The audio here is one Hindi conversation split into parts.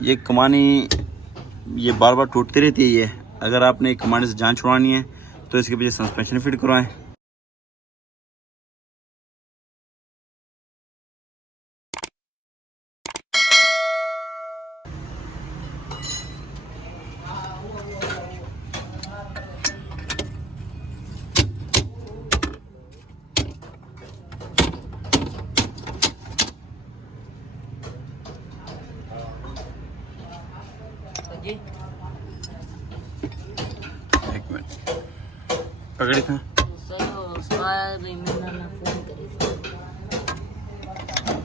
ये कमानी ये बार बार टूटती रहती है। ये अगर आपने कमानी से जान छुड़वानी है तो इसके पीछे सस्पेंशन फिट करवाएं। एक मिनट पकड़ी था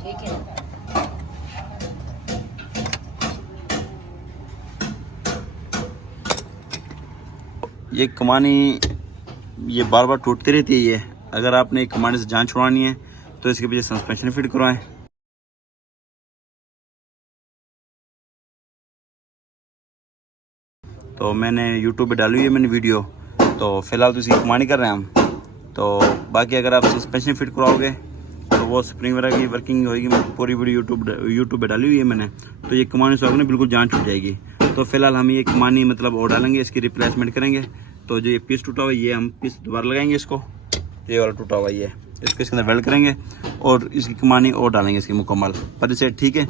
ठीक है। ये कमानी ये बार बार टूटती रहती है। ये अगर आपने कमानी से जान छुड़वानी है तो इसके पीछे सस्पेंशन फिट करवाएं। तो मैंने यूट्यूब पे डाली हुई है मैंने वीडियो, तो फिलहाल तो इसकी कमानी कर रहे हैं हम। तो बाकी अगर आप सस्पेंशन फिट करवाओगे तो वो स्प्रिंग वगैरह की वर्किंग होगी। पूरी वीडियो यूट्यूब पे डाली हुई है मैंने। तो ये कमानी से आपने बिल्कुल जान छूट जाएगी। तो फिलहाल हम ये कमानी मतलब और डालेंगे, इसकी रिप्लेसमेंट करेंगे। तो जो ये पीस टूटा हुआ है ये हम पीस दोबारा लगाएंगे इसको। ये वाला टूटा हुआ ये इसको इसके अंदर वेल्ड करेंगे और इसकी कमानी और डालेंगे इसकी मुकम्मल पर इसे। ठीक है,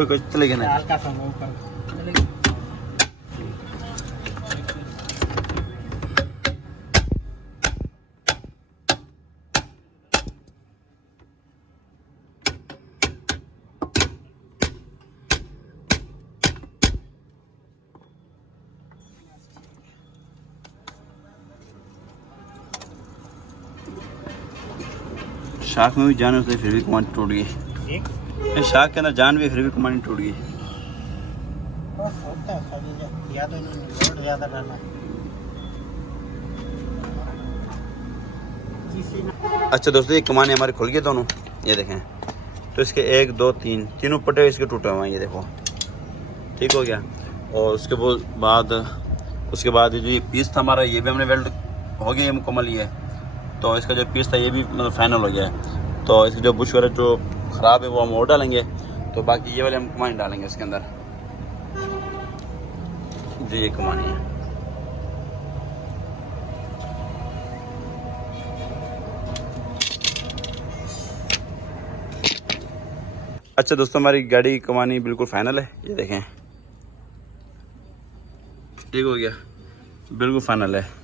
कुछ चले गए ना। हल्का सा मूव कर। शाख में भी जान है फिर भी कमानी टूट गई। शाख के अंदर जान भी फिर भी कमानी टूट गई। अच्छा दोस्तों, ये कमानी हमारे खुल गए दोनों, ये देखें। तो इसके 1 2 3 तीनों पट्टे इसके टूटे हुए हैं, ये देखो। ठीक हो गया। और उसके बाद जो ये पीस था हमारा ये भी हमने वेल्ड हो गया, ये मुकम्मल ही है। तो इसका जो पीस था ये भी मतलब फाइनल हो गया है। तो इसकी जो बुश वगैरह जो ख़राब है वो हम और डालेंगे। तो बाकी ये वाले हम कमानी डालेंगे इसके अंदर। जो ये कमानी है अच्छा दोस्तों, हमारी गाड़ी की कमानी बिल्कुल फाइनल है, ये देखें। ठीक हो गया, बिल्कुल फाइनल है।